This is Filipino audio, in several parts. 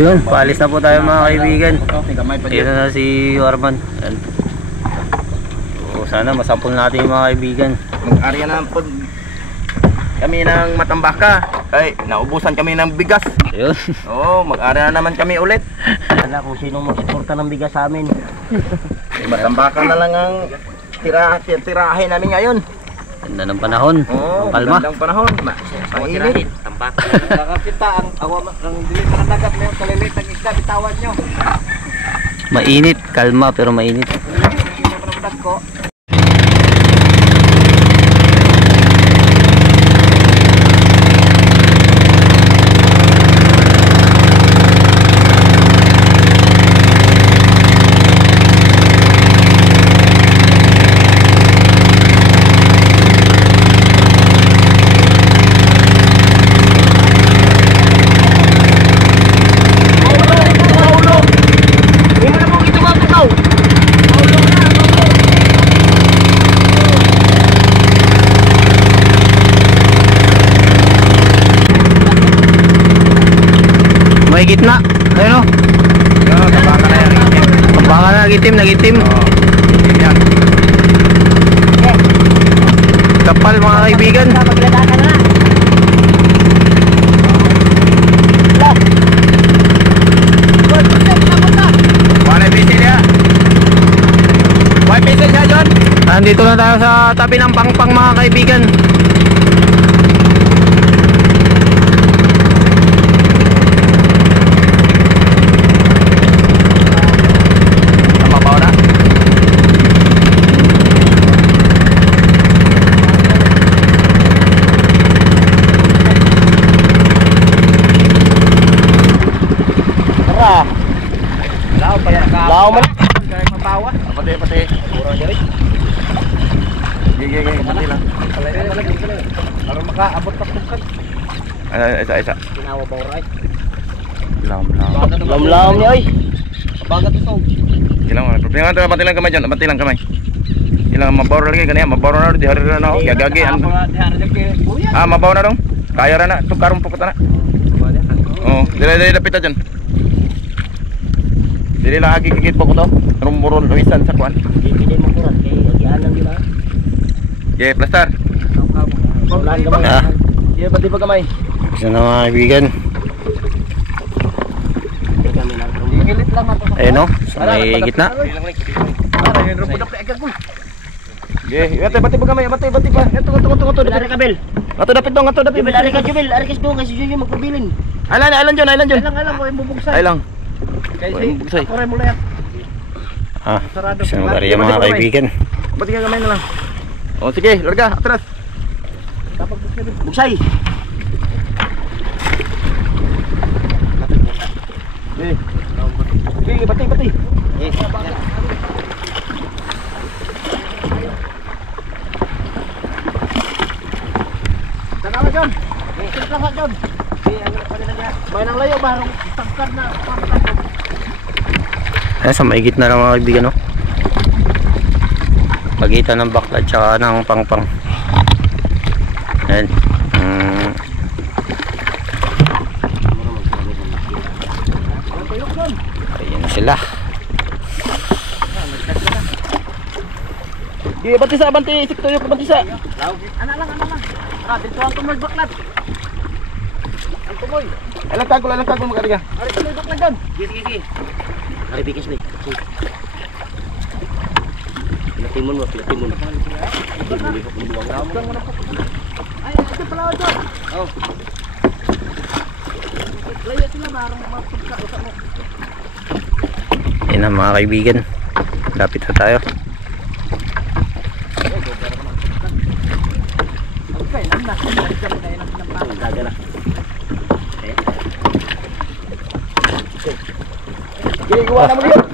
Yun, paalis na po tayo mga kaibigan. Dito na si Warman. So, sana masampol natin yung mga kaibigan. Mag-arya na po kami ng Matambaka. Ay, naubusan kami ng bigas. Yun. Oo, mag-arya na naman kami ulit. Wala kung sinong magsuporta ng bigas sa amin. Matambaka na lang ang tirahin namin ngayon. Ganda ng panahon. Oo, Kalma. gandang panahon. Mainit. Tambaka. Nakakita ang awa ng dilim na dagat na yung kalilit ng isda, bitawan nyo. Mainit, kalma pero mainit. Ko. May gitna. Ayun o. Tambaka na yan. Tambaka na, nagitim. Yan. Kapal mga kaibigan. Wala bisil ya. Wala bisil ya, John. Nandito na tayo sa tabi ng Pangpang mga kaibigan. Lao man. Pati. Gigi, pati lang. Para makaabot ka pungkan. Isa. Ginawa pa oray. Lam. Ni oy. Bagat ito. Ilang problema ito, pati lang kamay dyan, pati lang kamay. Ilang mabaw lagi kaniya, mabaw na di hari na ako, gagagi. Mabaw na dong. Kaya ra na, tukarong pukot na. Oh, dili dapit dyan. Dili lagi gigit po ko to. Rumburon wisan sa kuan. Hindi mo kuran kay agianan nila. Yeah, plaster. Ulan gamay. Yeah, pati pa kamay. Isa na mga kaibigan. Ilit lang ato. Ayun o, sa may gitna. Yeah, pati pa kamay, pati pa. Ito. Lari ka bel. Ato dapit dong, Jubil, lari ka Jubil. Lari ka doon kasi Jubil magpabilin. Alan John. Alam ko yung bubuksan. Ay lang. Kasi kore mo lang. Isa na mga mga kaibigan. Pati ka kamay na lang. Oh, sige, larga, atras. Buksay. Sige, pati. Yes. Tanawa John. Yes, lang John. May nang layo barong tangkad na pangkad. Ayan, sa may gitna ng mga kaibigan o. Pagitan ng Baklad tsaka ng Pangpang. Ayan. Ayan na sila. Di banti sa isik tuyo ko banti sa. Ana lang. Dito ang tumoy Baklad. Ang tumoy. Alang kagol magkariga. Ari tumoy Baklad John. Sige. Ari bikis ni. Pilatimun mo. Ay, ito pala John. Oh. Layo sila barong mapagka usa mo. Ayan na mga kaibigan. Lapit na tayo. Okay, nanda. Daga na. Sige, gawa na mo yun.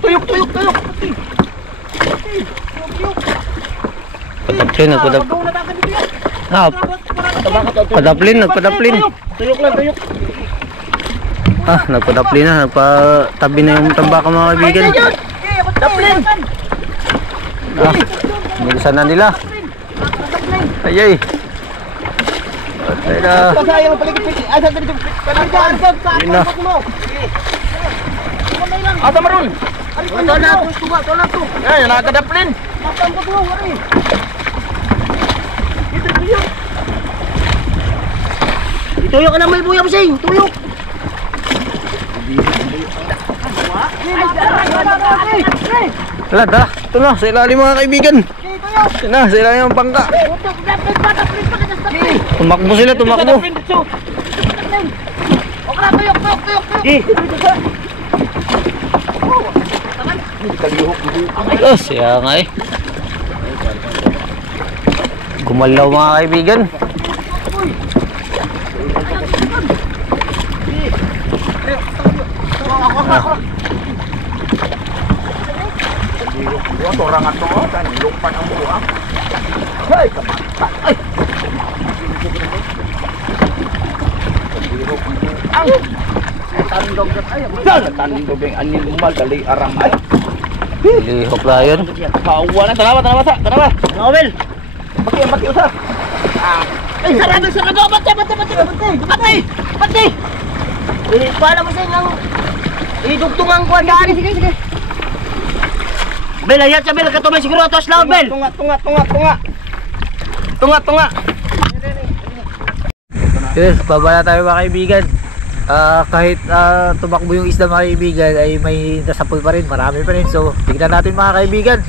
Tuyok. Padaplin. Nagpadaplin. Tuyok lang. Nagpadaplin na. Nagpatabi na yung tambaka mga kaibigan. Daplin. Bilisan na nila. Ayay. Ayun na. Sayang paligid. Ay, sa dito. Yun na. Asa maron? Ito na to. Ay, nakadaplin. Matang ko tuwa, wari. Ituyok ka na may buya, Basing. Tuyok. Wala, tara. Ito na, sa ilalim mga kaibigan. Ito na, sa ilalim ng bangka. Tumakbo sila, tumakbo. Oh, siya nga eh. Gumalaw mga kaibigan. Torangan to, dan lupan ang buha. Ay, kamata. Ay. Tandog na tayo. Tandog yung animal dali arang ay. Lihok na yun. Kawa na, tanawa sa. Nobel. Baki usa. Ay, sarado. Pati. Pala mo Basing ang idugtungan ko daan. Sige. Bel, ayat sa Bel, katumay siguro atos laod, Bel. Tunga. Yes, baba na tayo mga kaibigan. Kahit tumakbo yung isda mga kaibigan ay may nasapul pa rin, marami pa rin. So, tignan natin mga kaibigan.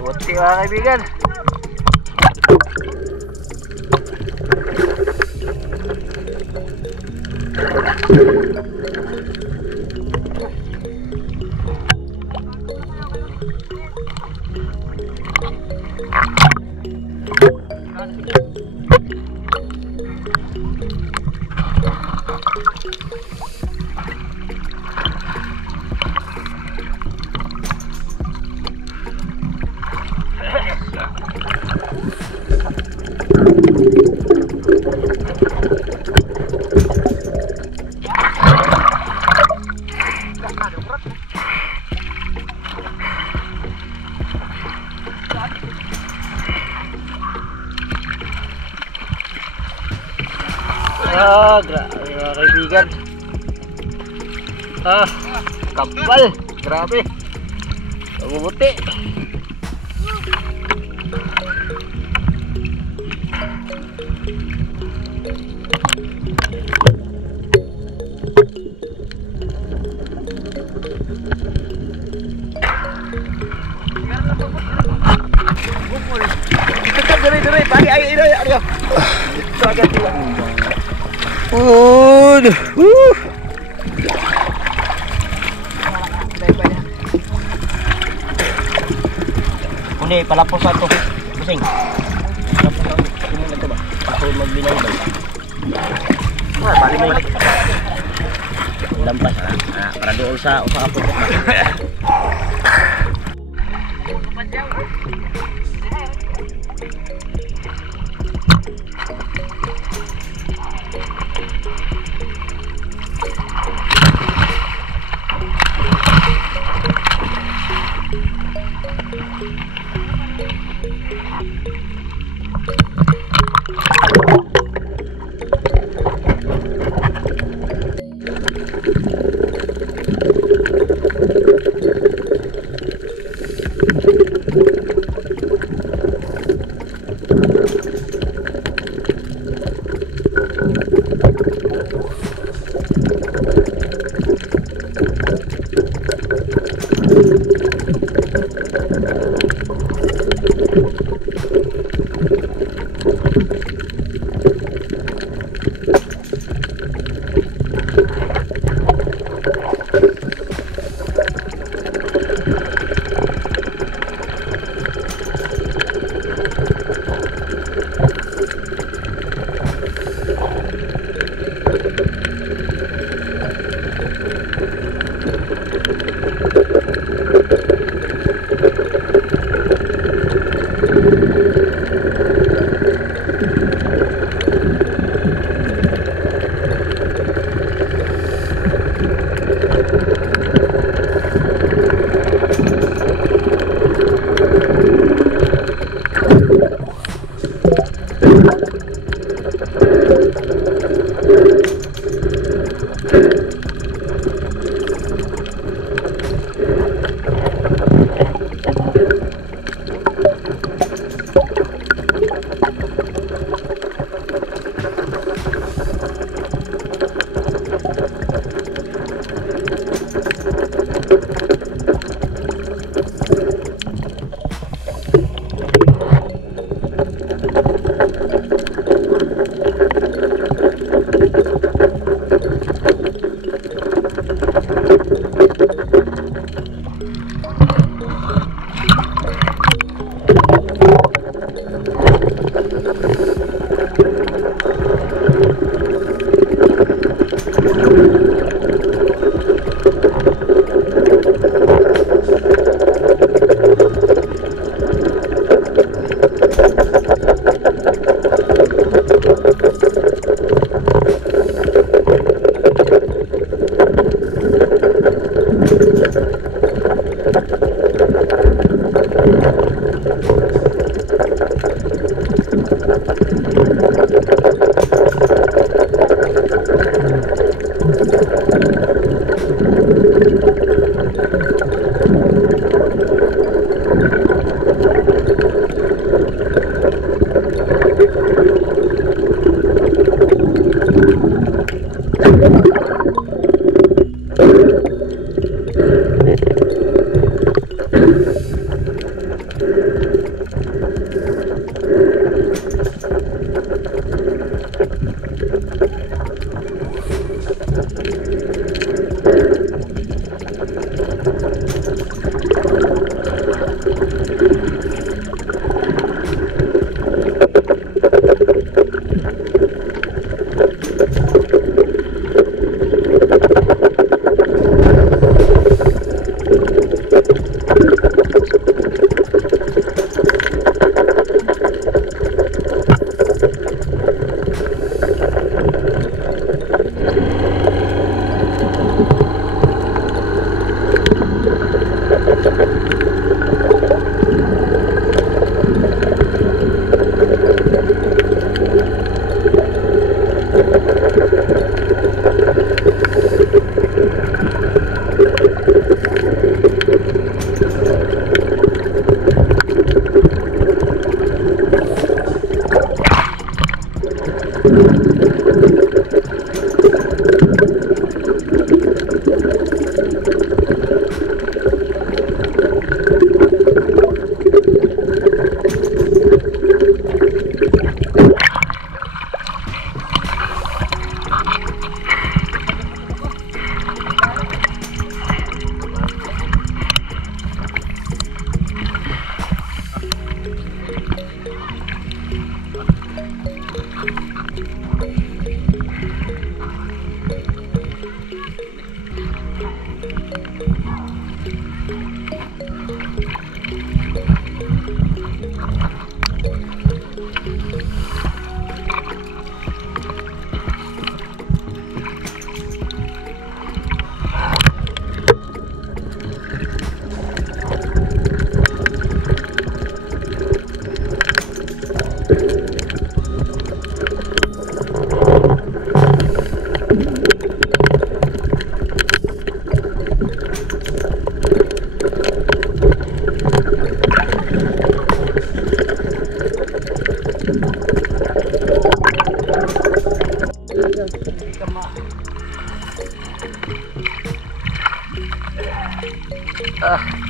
Buti mga kaibigan. Grabe mga kaibigan. Kapal. Grabe. Mabuti. Dere, pagi ayo. Agak Kundi palapos ato. Pusing. Palapos ato. Ano to ba? Ako magbinaw ba? balik. Lampas para doon sa apot na.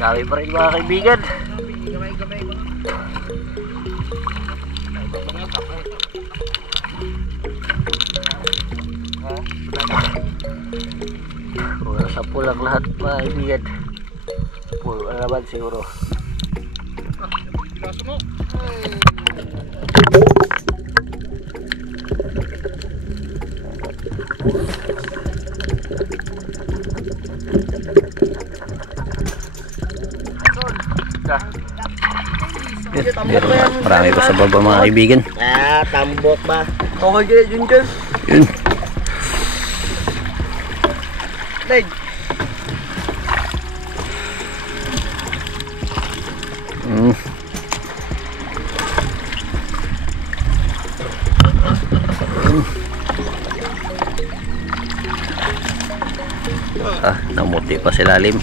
Dami pa rin mga kaibigan. Wala sa pulang lahat mga kaibigan. Pulo na naman siguro. Marami pa sa baba mga kaibigan. Tambok ba? Okay, yun dyan. Yun. Leg. Namuti pa sa lalim.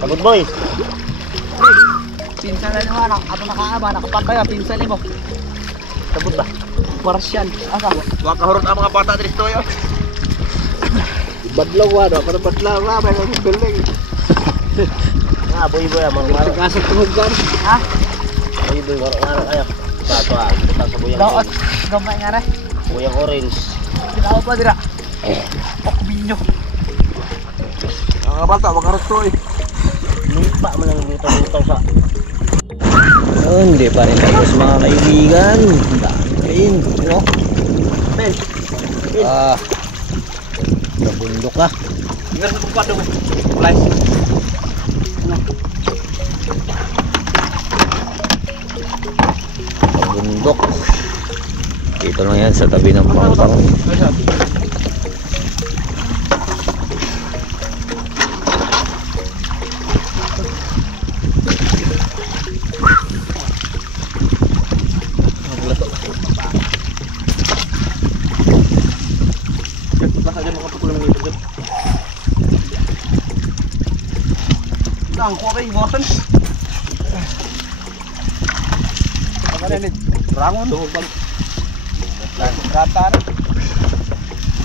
Pagod boy. Pinsan na naman, ato nakaaba, nakapantay, pinsan mo. Sabot ba? Parsyal. Asa? Wakahurot ang mga bata dito yo. Badlaw wala, para badlaw ba, may mga building. Boy, amang marang. Kasag tungod kan. Ha? Boy, marang kayo. Bato kita sa buyang. Daot, gamay nga re. Buyang orange. Dinaw pa dira. Binyo. Ang bata wakahurot to eh. Lipa mo lang dito sa. Hindi pa rin tapos mga kaibigan. Dahil, no? Ben. Nabundok ka. Ingat sa pagpado mo. Kulay. Nabundok. Dito lang yan sa tabi ng pangpang. Ang kuha kayo iwasan. Rangon. Ratan.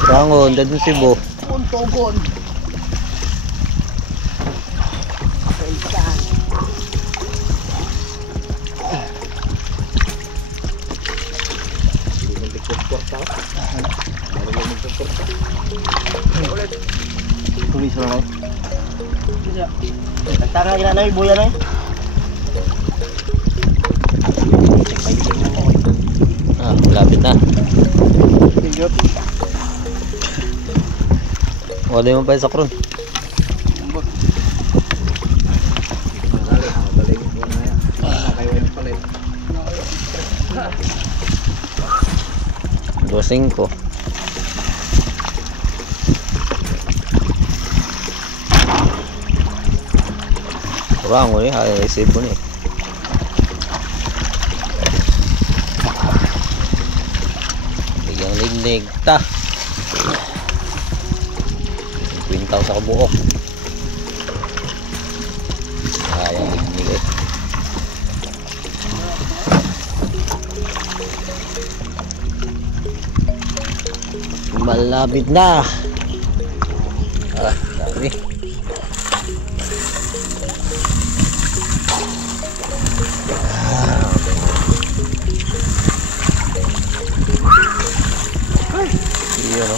Rangon, dadun si Bo. Untogon. Tulis na lang. Tara gina na buya na. Malapit na. Wala yung pa sa kron. Dosing ko. Kurang ni, ay sebo ni. Bigyan lignig ta. Kwintaw sa kabuok. Ayan lignig eh. Malapit na. Dami. Yun o.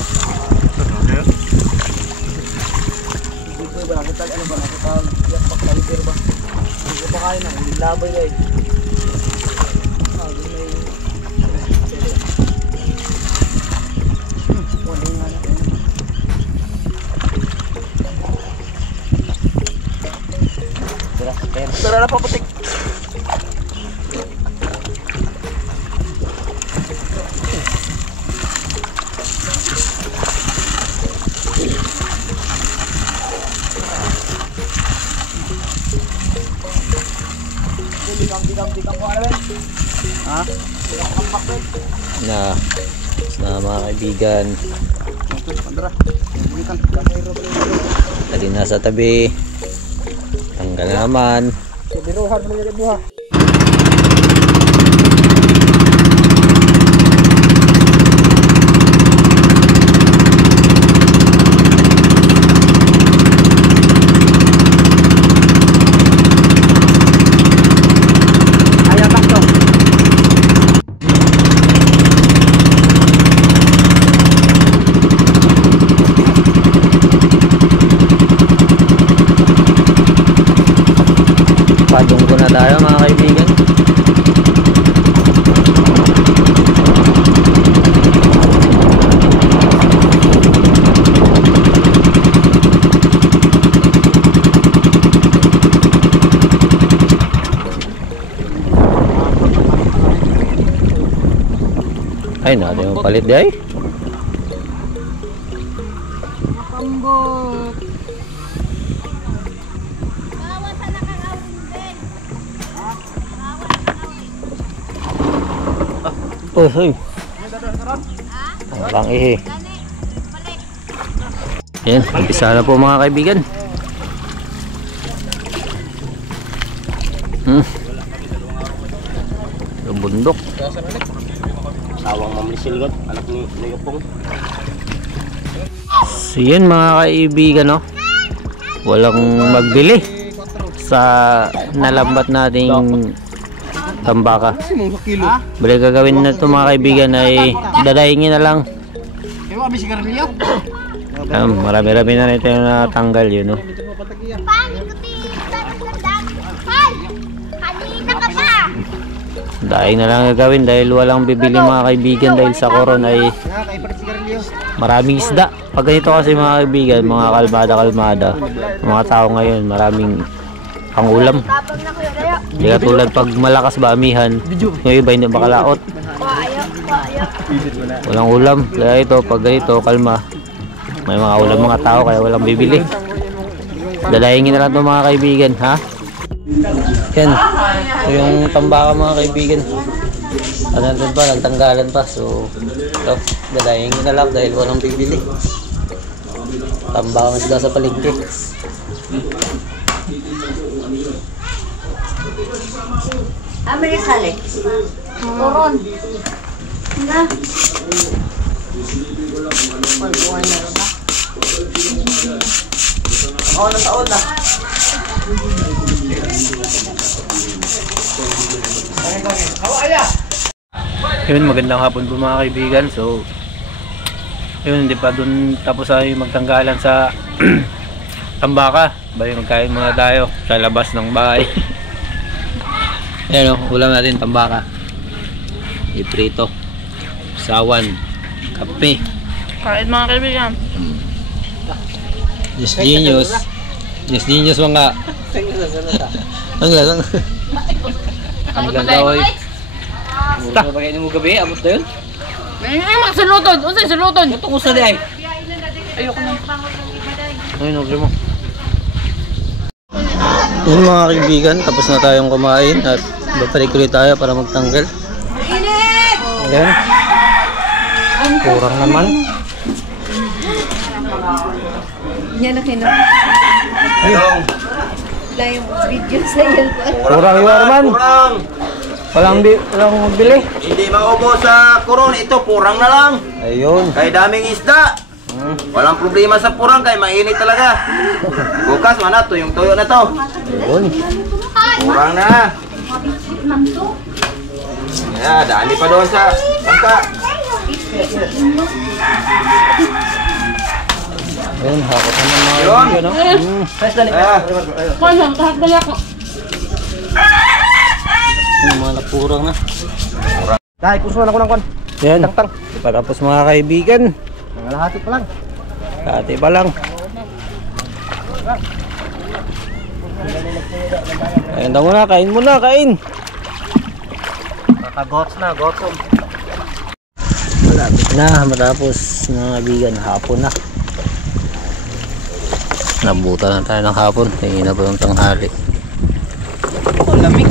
Tara na paputik. Na mga kaibigan, dali na sa tabi, tanggal naman. Padungko na tayo mga kaibigan. Ay, natin yung palit di ay. Oh, hey. Ang ihi. Ayan, umpisa na po mga kaibigan. Yung bundok. Sawang mamlisilgot, anak ni Yopong. So yun mga kaibigan, no? Walang magbili sa nalambat nating tambaka. Bali gagawin na ito mga kaibigan ay dadahingin na lang. Marami-rami na ito yung natanggal yun, no? Dahing na lang gagawin dahil walang bibili mga kaibigan dahil sa koron ay maraming isda. Pag ganito kasi mga kaibigan, mga kalmada, mga tao ngayon maraming pangulam. Hindi katulad pag malakas ba amihan, yung iba hindi makalaot. Walang ulam. Kaya ito, pag ganito, kalma, may mga ulam mga tao kaya walang bibili. Dadahingin na lang ito mga kaibigan, ha? Yan. Ito yung tambaka mga kaibigan. Anandun pa, nagtanggalan pa. So, ito, dadahingin na lang dahil walang bibili. Tambaka sila sa palengke. Ambil sale. Turun. Na. Pagbuwan na ba? Oh, nataon na. Yun, magandang hapon po mga kaibigan. So, yun, hindi pa dun tapos ay magtanggalan sa tambaka. Bali magkain muna tayo sa labas ng bahay. Ayan o, ulam natin tambaka. Iprito, sawan, kape. Kain mga kaibigan. Yes, genius. Yes, genius mga. Ang lasang. Ang ganda oy. Basta bagay ni mo gabi, abot na yun. Ay, magsalutod. Unsay salutod? Ito ko sa di ay. Ayoko na. Ayun, ulit mo. Yun mga kaibigan, tapos na tayong kumain at babalik ulit tayo para magtanggal. Ayan. Kurang naman. Yan na kino. Ayong. Wala yung video sa yan. Kurang yun naman. Kurang. Walang magbili. Hindi maubos sa kurong. Ito, kurang na lang. Ayun. Kay daming isda. Walang problema sa purang kay mainit talaga. Bukas mana tuyong tuyo na to. Ayun. Kurang na. Ya, dami pa doon sa bangka. Ayun, hakot naman mga kaibigan, no? Kaya, kahit dali ako. Yung mga napurang na. Dahil puso na ako ng kwan. Yan. Tang-tang. Patapos mga kaibigan. Nangalahati pa lang. Kati pa lang. Kain daw muna, kain muna, kain. Kakagots na, gotom. Malapit na, matapos mga kaibigan, hapon na. Nabuta na tayo ng hapon, tingin na po yung tanghali. Lamig.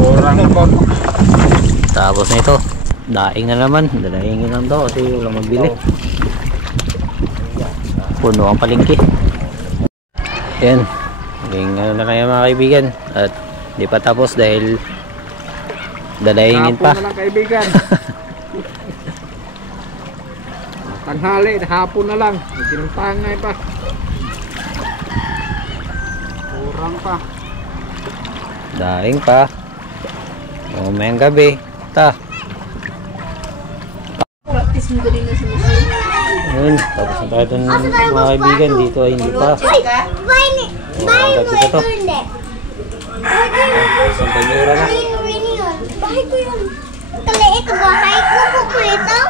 Orang po. Tapos nito, daing na naman, dadaingin lang daw kasi walang magbili. Puno ang palengke. Yan, maging ano na kayo mga kaibigan. At di pa tapos dahil dadaingin pa. Hapon na lang kaibigan. Tanghali, hapon na lang. May tinutangay pa. Kurang pa. Daing pa. Mamayang gabi. Ta. Practice mo galing na sa museum. Ayun, tapos na tayo dun mga kaibigan. Dito ay hindi pa. Mamayang gabi pa to. Isang banyura na. Bahay ko yun. Kaliit ko bahay ko. Kuko ito.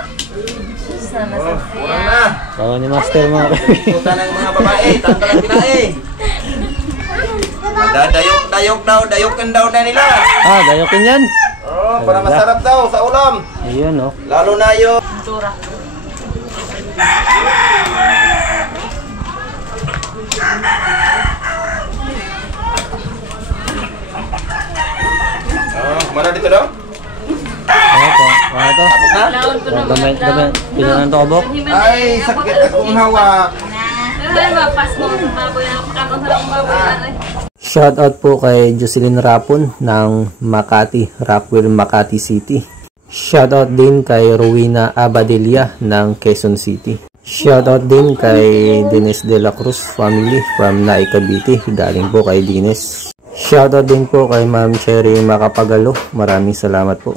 Kurang na. Tawa ni Master mga kaibigan. Punta ng mga babae, tanggal ang kinain. Dayok daw, dayokin daw na nila. Ah, dayokin yan. Oh, para masarap daw sa ulam. Ayun, oh. Lalo na yung mana dito daw? Ano to? Ano to? Laon ko na Gamay, pila ng tobok? Ay, sakit akong hawak. Pas mo sa baboy na pakatong sa baboy. Shoutout po kay Jocelyn Rapon ng Makati, Rockwell, Makati City. Shoutout din kay Rowena Abadelia ng Quezon City. Shoutout din kay Dines de la Cruz family from Naik, Cavite. Galing po kay Dines. Shoutout din po kay Ma'am Cherry Macapagalo. Maraming salamat po.